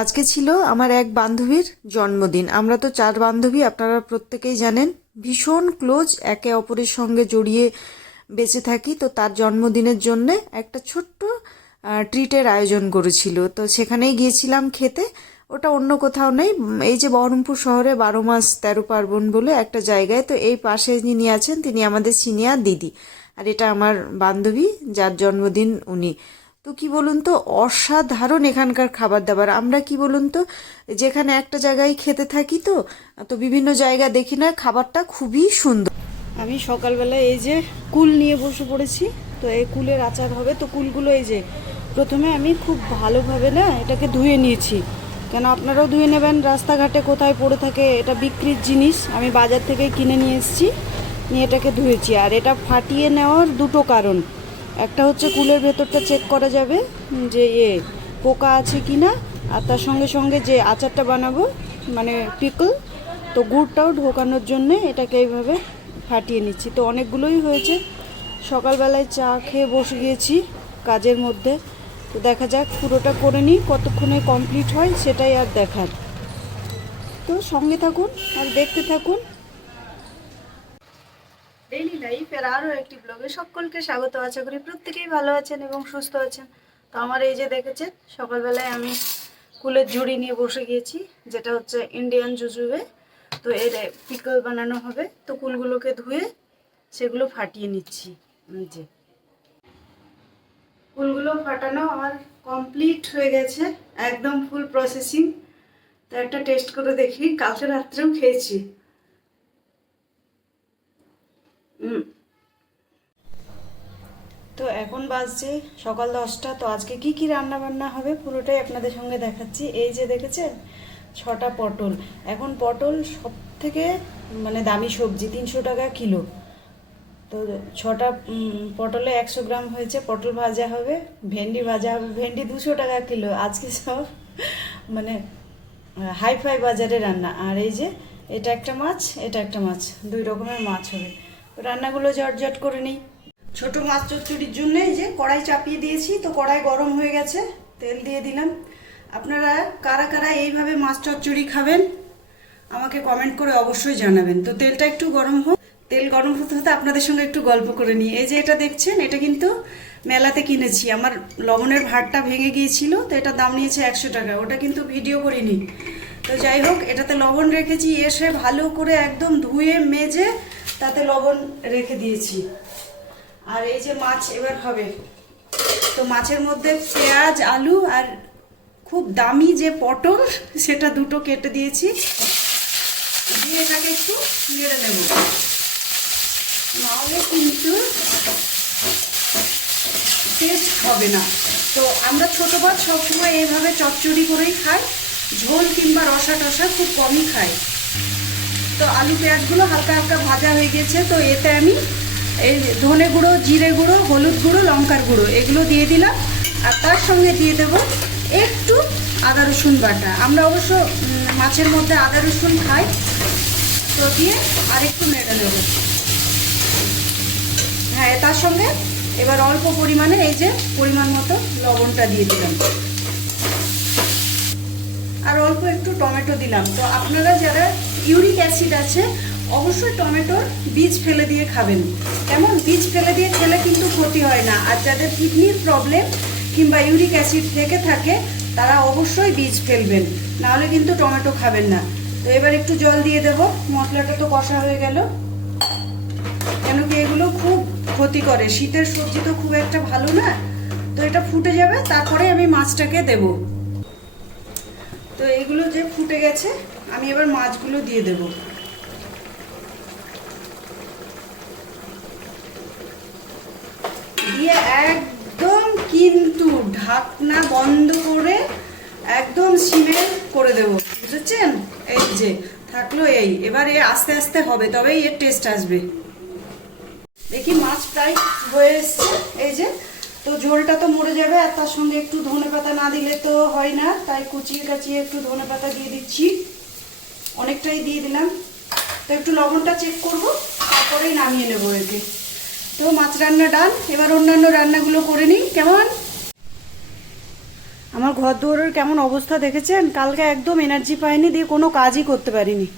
আজকে ছিল আমার এক বান্ধবীর জন্মদিন। আমরা তো 4 বান্ধবী, আপনারা প্রত্যেকেই জানেন, ভীষণ ক্লোজ, একে অপরের সঙ্গে জড়িয়ে বেঁচে থাকি। তো তার জন্মদিনের জন্যে একটা ছোট্ট ট্রিটের আয়োজন করেছিল, তো সেখানেই গিয়েছিলাম খেতে। ওটা অন্য কোথাও নেই, এই যে বহরমপুর শহরে 12 মাস 13 পার্বণ বলে একটা জায়গায়। তো এই পাশে যিনি আছেন তিনি আমাদের সিনিয়র দিদি, আর এটা আমার বান্ধবী যার জন্মদিন উনি। তো কি বলুন তো, অসাধারণ এখানকার খাবার দাবার। আমরা কি বলুন তো, যেখানে একটা জায়গায় খেতে থাকি, তো তো বিভিন্ন জায়গা দেখি না, খাবারটা খুবই সুন্দর। আমি সকালবেলা এই যে কুল নিয়ে বসে পড়েছি। তো এই কুলের আচার হবে। তো কুলগুলো এই যে প্রথমে আমি খুব ভালোভাবে না এটাকে ধুয়ে নিয়েছি, কেন আপনারাও ধুয়ে নেবেন। রাস্তাঘাটে কোথায় পড়ে থাকে, এটা বিক্রির জিনিস, আমি বাজার থেকে কিনে নিয়ে এসেছি, নিয়ে এটাকে ধুয়েছি। আর এটা ফাটিয়ে নেওয়ার দুটো কারণ, একটা হচ্ছে কুলের ভেতরটা চেক করা যাবে যে পোকা আছে কি না, আর তার সঙ্গে সঙ্গে যে আচারটা বানাবো মানে পিকল, তো গুড়টাও ঢোকানোর জন্যে এটাকে এইভাবে ফাটিয়ে নিচ্ছি। তো অনেকগুলোই হয়েছে। সকালবেলায় চা খেয়ে বসে গিয়েছি কাজের মধ্যে। তো দেখা যাক পুরোটা করে নিই, কতক্ষণে কমপ্লিট হয় সেটাই আর দেখার। তো সঙ্গে থাকুন আর দেখতে থাকুন। ডেইলি লাইফের আরও একটি ব্লগে সকলকে স্বাগত। আশা করি প্রত্যেকেই ভালো আছেন এবং সুস্থ আছেন। তো আমার এই যে দেখেছেন, সকালবেলায় আমি কুলের ঝুড়ি নিয়ে বসে গিয়েছি, যেটা হচ্ছে ইন্ডিয়ান জুজুবে। তো এর পিকল বানানো হবে। তো কুলগুলোকে ধুয়ে সেগুলো ফাটিয়ে নিচ্ছি। যে কুলগুলো ফাটানো আমার কমপ্লিট হয়ে গেছে, একদম ফুল প্রসেসিং। তো একটা টেস্ট করে দেখি, কালকে রাত্রেও খেয়েছি। তো এখন বাজছে সকাল 10টা। তো আজকে কি কি রান্না বান্না হবে পুরোটাই আপনাদের সঙ্গে দেখাচ্ছি। এই যে দেখেছেন 6টা পটল। এখন পটল সব থেকে মানে দামি সবজি, 300 টাকা কিলো। তো 6টা পটলে 100 গ্রাম হয়েছে। পটল ভাজা হবে, ভেন্ডি ভাজা হবে। ভেন্ডি 200 টাকা কিলো। আজকে সব মানে হাইফাই বাজারে রান্না। আর এই যে এটা একটা মাছ, এটা একটা মাছ, 2 রকমের মাছ হবে। রান্নাগুলো জটজট করে নিই। ছোট মাছ চচ্চড়ির জন্য এই যে কড়াই চাপিয়ে দিয়েছি। তো কড়াই গরম হয়ে গেছে, তেল দিয়ে দিলাম। আপনারা কারা কারা এইভাবে মাছ চচ্চড়ি খাবেন আমাকে কমেন্ট করে অবশ্যই জানাবেন। তো তেলটা একটু গরম হোক। তেল গরম হতে হতে আপনাদের সঙ্গে একটু গল্প করে নিই। এই যে এটা দেখছেন, এটা কিন্তু মেলাতে কিনেছি। আমার লবণের ভাঁড়টা ভেঙে গিয়েছিল, তো এটা দাম নিয়েছে 100 টাকা। ওটা কিন্তু ভিডিও করিনি। তো যাই হোক, এটাতে লবণ রেখেছি, এসে ভালো করে একদম ধুয়ে মেজে তাতে লবণ রেখে দিয়েছি। আর এই যে মাছ এবার হবে। তো মাছের মধ্যে পেঁয়াজ, আলু আর খুব দামি যে পটল সেটা 2টো কেটে দিয়েছি, দিয়ে এটাকে একটু নেড়ে নেব, নাহলে কিন্তু টেস্ট হবে না। তো আমরা ছোটো মাছ সবসময় এইভাবে চচ্চড়ি করেই খাই, ঝোল কিংবা রসা টসা খুব কমই খাই। তো আলু পেঁয়াজগুলো হালকা হালকা ভাজা হয়ে গেছে। তো এতে আমি এই ধনে গুঁড়ো, জিরে গুঁড়ো, হলুদ গুঁড়ো, লঙ্কার গুঁড়ো এগুলো দিয়ে দিলাম। আর তার সঙ্গে দিয়ে দেবো একটু আদা রসুন বাটা। আমরা অবশ্য মাছের মধ্যে আদা রসুন খাই। তো দিয়ে আর একটু নেড়ে নেব। হ্যাঁ, তার সঙ্গে এবার অল্প পরিমাণে এই যে পরিমাণ মতো লবণটা দিয়ে দিলাম, আর অল্প একটু টমেটো দিলাম। তো আপনারা যারা ইউরিক অ্যাসিড আছে অবশ্যই টমেটোর বীজ ফেলে দিয়ে খাবেন। কেমন, বীজ ফেলে দিয়ে খেলে কিন্তু ক্ষতি হয় না। আর যাদের কিডনির প্রবলেম কিংবা ইউরিক অ্যাসিড থেকে থাকে তারা অবশ্যই বীজ ফেলবেন, নাহলে কিন্তু টমেটো খাবেন না। তো এবার একটু জল দিয়ে দেব। মশলাটা তো কষা হয়ে গেল, কেন কি এগুলো খুব ক্ষতি করে। শীতের সবজি তো খুব একটা ভালো না। তো এটা ফুটে যাবে, তারপরে আমি মাছটাকে দেব। তো এইগুলো যে ফুটে গেছে, আমি এবার মাছগুলো দিয়ে দেব। দিয়ে একদম কিন্তু ঢাকনা বন্ধ করে একদম সিমে করে দেব, বুঝেছেন? এই যে থাকলো এই, এবার এ আস্তে আস্তে হবে, তবেই এর টেস্ট আসবে। দেখি মাছ প্রায় হয়ে এসছে। এই যে, তো ঝোলটা তো মরে যাবে, আর তার সঙ্গে একটু ধনেপাতা না দিলে তো হয় না, তাই কুচিয়ে কাচিয়ে একটু ধনেপাতা দিয়ে দিচ্ছি। অনেকটাই দিয়ে দিলাম। তো একটু লবণটা চেক করব, তারপরেই নামিয়ে নেবো একে। তো মাছ রান্না ডান। এবার অন্যান্য রান্নাগুলো করে নিই। কেমন? আমার ঘর দুয়ারের কেমন অবস্থা দেখেছেন? কালকে একদম এনার্জি পাইনি, দিয়ে কোনো কাজই করতে পারিনি।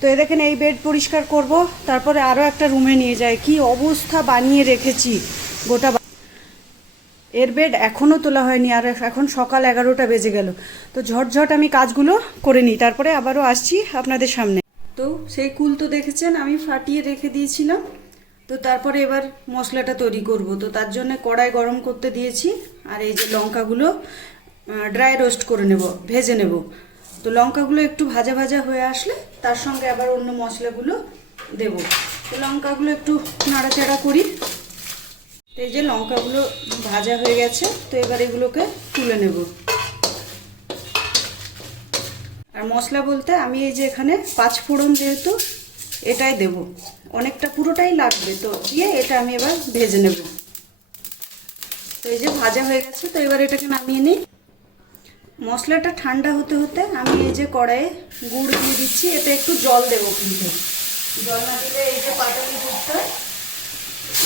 তো এই দেখেন, এই বেড পরিষ্কার করব, তারপরে আরও একটা রুমে নিয়ে যায়। কি অবস্থা বানিয়ে রেখেছি গোটা। এর বেড এখনও তোলা হয়নি, আর এখন সকাল 11টা বেজে গেল। তো ঝটঝট আমি কাজগুলো করে নিই, তারপরে আবারও আসছি আপনাদের সামনে। তো সেই কুল তো দেখেছেন আমি ফাটিয়ে রেখে দিয়েছিলাম। তো তারপরে এবার মশলাটা তৈরি করব। তো তার জন্য কড়াই গরম করতে দিয়েছি, আর এই যে লঙ্কাগুলো ড্রাই রোস্ট করে নেব, ভেজে নেব। তো লঙ্কাগুলো একটু ভাজা ভাজা হয়ে আসলে তার সঙ্গে আবার অন্য মশলাগুলো দেব। তো লঙ্কাগুলো একটু নাড়াচাড়া করি। তো এই যে লঙ্কাগুলো ভাজা হয়ে গেছে, তো এবার এগুলোকে তুলে নেব। আর মশলা বলতে আমি এই যে এখানে 5 ফোড়ন, যেহেতু এটাই দেব, অনেকটা পুরোটাই লাগবে, তো দিয়ে এটা আমি এবার ভেজে নেব। তো এই যে ভাজা হয়ে গেছে, তো এবার এটাকে নামিয়ে নিই। মশলাটা ঠান্ডা হতে হতে আমি এই যে কড়াইয়ে গুড় দিয়ে দিচ্ছি। এতে একটু জল দেবো, কিন্তু জল না দিলে এই যে পাটালি গুড়টা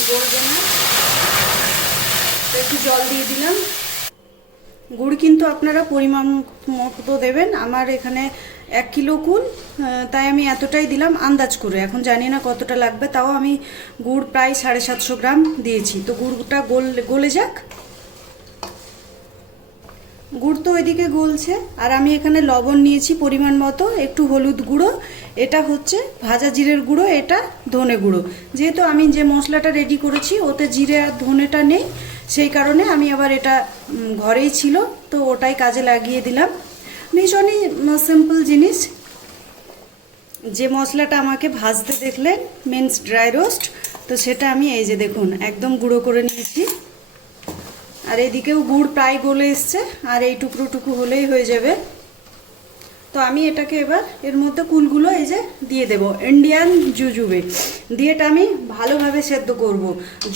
গলবে না। একটু জল দিয়ে দিলাম। গুড় কিন্তু আপনারা পরিমাণ মতো দেবেন। আমার এখানে 1 কিলো কুল, তাই আমি এতটাই দিলাম আন্দাজ করে। এখন জানি না কতটা লাগবে, তাও আমি গুড় প্রায় 750 গ্রাম দিয়েছি। তো গুড়টা গলে যাক। গুড় তো ওইদিকে গলছে, আর আমি এখানে লবণ নিয়েছি পরিমাণ মতো, একটু হলুদ গুঁড়ো, এটা হচ্ছে ভাজা জিরের গুঁড়ো, এটা ধনে গুঁড়ো। যেহেতু আমি যে মশলাটা রেডি করেছি ওতে জিরে আর ধনেটা নেই, সেই কারণে আমি আবার এটা ঘরেই ছিল, তো ওটাই কাজে লাগিয়ে দিলাম। ভীষণই সিম্পল জিনিস। যে মশলাটা আমাকে ভাজতে দেখলেন, মিন্স ড্রাই রোস্ট, তো সেটা আমি এই যে দেখুন একদম গুঁড়ো করে নিয়েছি। আর এদিকেও গুড় প্রায় গলে এসছে, আর এই টুকরো হলেই হয়ে যাবে। তো আমি এটাকে এবার এর মধ্যে কুলগুলো এই যে দিয়ে দেব, ইন্ডিয়ান জুজুবে দিয়ে এটা আমি ভালোভাবে সেদ্ধ করব।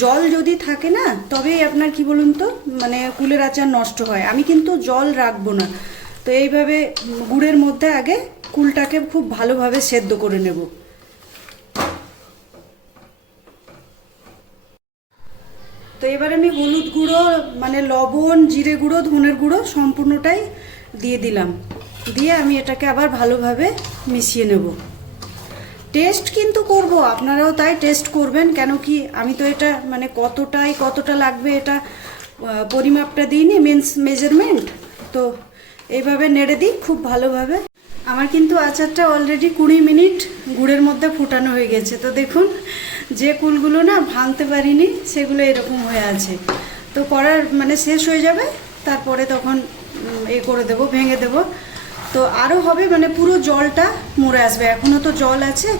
জল যদি থাকে না, তবেই আপনার কি বলুন তো, মানে কুলের আচার নষ্ট হয়। আমি কিন্তু জল রাখবো না। তো এইভাবে গুড়ের মধ্যে আগে কুলটাকে খুব ভালোভাবে সেদ্ধ করে নেব। তো এবার আমি হলুদ গুঁড়ো, মানে লবণ, জিরে গুঁড়ো, ধনের গুঁড়ো সম্পূর্ণটাই দিয়ে দিলাম। দিয়ে আমি এটাকে আবার ভালোভাবে মিশিয়ে নেব। টেস্ট কিন্তু করব, আপনারাও তাই টেস্ট করবেন। কেন কি আমি তো এটা মানে কতটা লাগবে এটা পরিমাপটা দিইনি, মিন্স মেজারমেন্ট। তো এইভাবে নেড়ে দিই খুব ভালোভাবে। আমার কিন্তু আচারটা অলরেডি 20 মিনিট গুড়ের মধ্যে ফুটানো হয়ে গেছে। তো দেখুন, যে কুলগুলো না ভাঙতে পারিনি সেগুলো এরকম হয়ে আছে। তো করার মানে শেষ হয়ে যাবে, তারপরে তখন করে দেবো, ভেঙে দেবো। তো আরও হবে, মানে পুরো জলটা মরে আসবে। এখনও তো জল আছে।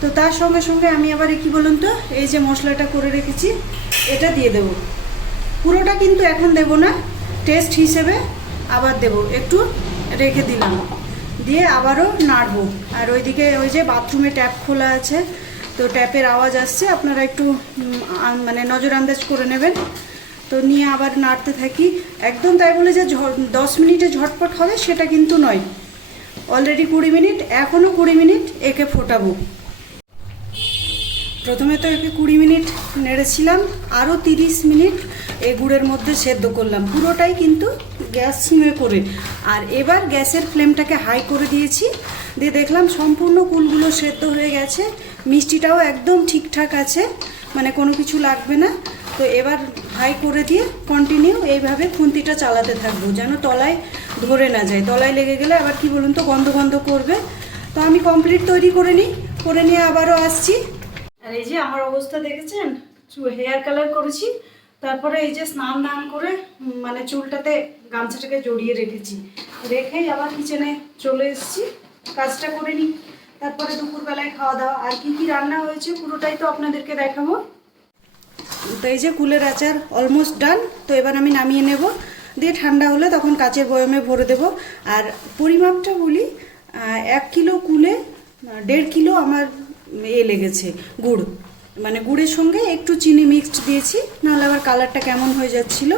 তো তার সঙ্গে সঙ্গে আমি আবার কি বলুন তো, এই যে মশলাটা করে রেখেছি এটা দিয়ে দেব। পুরোটা কিন্তু এখন দেব না, টেস্ট হিসেবে আবার দেব, একটু রেখে দিলাম, দিয়ে আবারও নাড়বো। আর ওইদিকে ওই যে বাথরুমে ট্যাপ খোলা আছে, তো ট্যাপের আওয়াজ আসছে, আপনারা একটু মানে নজর আন্দাজ করে নেবেন। তো নিয়ে আবার নাড়তে থাকি। একদম তাই বলে যে 10 মিনিটে ঝটপট হবে সেটা কিন্তু নয়। অলরেডি 20 মিনিট, এখনও 20 মিনিট একে ফোটাবো। প্রথমে তো একে 20 মিনিট নেড়েছিলাম, আরও 30 মিনিট এই গুড়ের মধ্যে সেদ্ধ করলাম, পুরোটাই কিন্তু গ্যাস সিমে করে। আর এবার গ্যাসের ফ্লেমটাকে হাই করে দিয়েছি, দিয়ে দেখলাম সম্পূর্ণ কুলগুলো সেদ্ধ হয়ে গেছে, মিষ্টিটাও একদম ঠিকঠাক আছে, মানে কোনো কিছু লাগবে না। তো এবার হাই করে দিয়ে কন্টিনিউ এইভাবে খুন্তিটা চালাতে থাকবো, যেন তলায় ধরে না যায়। তলায় লেগে গেলে আবার কি বলুন তো, গন্ধ গন্ধ করবে। তো আমি কমপ্লিট তৈরি করে নিয়ে আবারও আসছি। আর এই যে আমার অবস্থা দেখেছেন, হেয়ার কালার করেছি, তারপরে এই যে স্নান দান করে মানে চুলটাতে গামছাটাকে জড়িয়ে রেখেই আবার কিচেনে চলে এসেছি, কাজটা করে নিই। তারপরে দুপুরবেলায় খাওয়া দাওয়া, আর কি কি রান্না হয়েছে পুরোটাই তো আপনাদেরকে দেখাবো। তো এই যে কুলের আচার অলমোস্ট ডান। তো এবার আমি নামিয়ে নেব, দিয়ে ঠান্ডা হলে তখন কাচের বয়মে ভরে দেব। আর পরিমাপটা বলি, 1 কিলো কুলে 1.5 কিলো আমার লেগেছে গুড়, মানে গুড়ের সঙ্গে একটু চিনি মিক্সড দিয়েছি, নাহলে আবার কালারটা কেমন হয়ে যাচ্ছিল,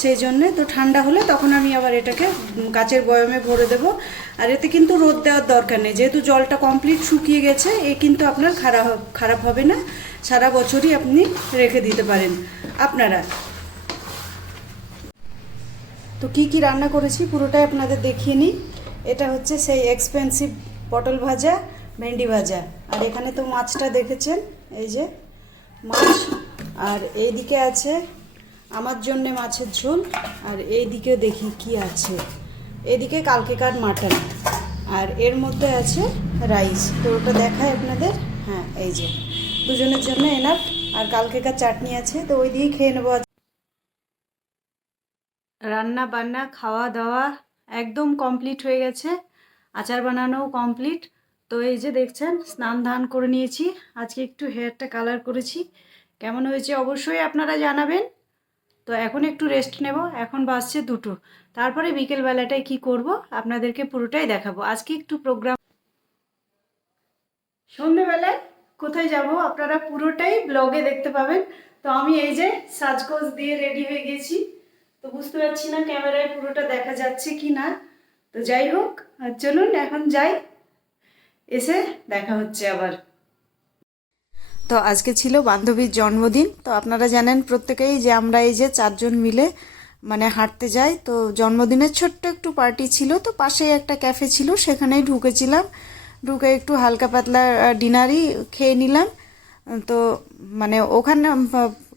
সেই জন্যে। তো ঠান্ডা হলে তখন আমি আবার এটাকে কাচের বয়মে ভরে দেব। আর এতে কিন্তু রোদ দেওয়ার দরকার নেই, যেহেতু জলটা কমপ্লিট শুকিয়ে গেছে, এ কিন্তু আপনার খারাপ হবে না, সারা বছরই আপনি রেখে দিতে পারেন আপনারা। তো কি কি রান্না করেছি পুরোটাই আপনাদের দেখিয়ে নিই। এটা হচ্ছে সেই এক্সপেন্সিভ পটল ভাজা, ভেন্ডি ভাজা, আর এখানে তো মাছটা দেখেছেন, এই যে মাছ। আর এইদিকে আছে আমার জন্য মাছের ঝোল, আর এইদিকে দেখি কি আছে, এদিকে কালকেকার মাটন, আর এর মধ্যে আছে রাইস। তো ওটা দেখায় আপনাদের। হ্যাঁ, এই যে দুজনের জন্য এনাফ। আর কালকেকার চাটনি আছে, তো ওই দিয়েই খেয়ে নেবো। রান্না বান্না খাওয়া দাওয়া একদম কমপ্লিট হয়ে গেছে, আচার বানানোও কমপ্লিট। তো এই যে দেখছেন স্নান ধান করে নিয়েছি, আজকে একটু হেয়ারটা কালার করেছি, কেমন হয়েছে অবশ্যই আপনারা জানাবেন। তো এখন একটু রেস্ট নেব, এখন বাজছে 2টো। তারপরে বিকেলবেলাটায় কি করব আপনাদেরকে পুরোটাই দেখাবো। আজকে একটু প্রোগ্রাম, সন্ধ্যেবেলায় কোথায় যাব আপনারা পুরোটাই ব্লগে দেখতে পাবেন। তো আমি এই যে সাজগোজ দিয়ে রেডি হয়ে গেছি, তো বুঝতে পারছি না ক্যামেরায় পুরোটা দেখা যাচ্ছে কি না। তো যাই হোক, চলুন এখন যাই, এসে দেখা হচ্ছে আবার। তো আজকে ছিল বান্ধবীর জন্মদিন। তো আপনারা জানেন প্রত্যেকেই যে আমরা এই যে 4 জন মিলে মানে হাঁটতে যাই। তো জন্মদিনের ছোট্ট একটু পার্টি ছিল, তো পাশেই একটা ক্যাফে ছিল, সেখানেই ঢুকেছিলাম। ঢুকে একটু হালকা পাতলা ডিনারই খেয়ে নিলাম। তো মানে ওখানে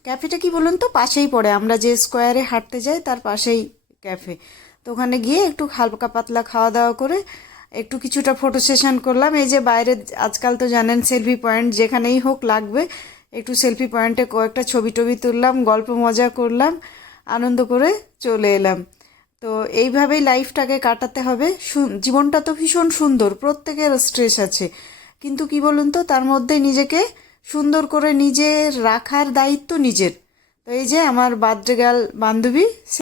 ক্যাফেটা কি বলুন তো পাশেই পড়ে, আমরা যে স্কোয়ারে হাঁটতে যাই তার পাশেই ক্যাফে। তো ওখানে গিয়ে একটু হালকা পাতলা খাওয়া দাওয়া করে একটু কিছুটা ফটো সেশন করলাম। এই যে বাইরে আজকাল তো জানেন সেলফি পয়েন্ট যেখানেই হোক লাগবে, একটু সেলফি পয়েন্টে কয়েকটা ছবি টবি তুললাম, গল্প মজা করলাম, আনন্দ করে চলে এলাম। তো এইভাবেই লাইফটাকে কাটাতে হবে। জীবনটা তো ভীষণ সুন্দর, প্রত্যেকের স্ট্রেস আছে, কিন্তু কি বলুন তো তার মধ্যে নিজেকে সুন্দর করে নিজের রাখার দায়িত্ব নিজের। তো এই যে আমার বার্থডে গার্ল বান্ধবী,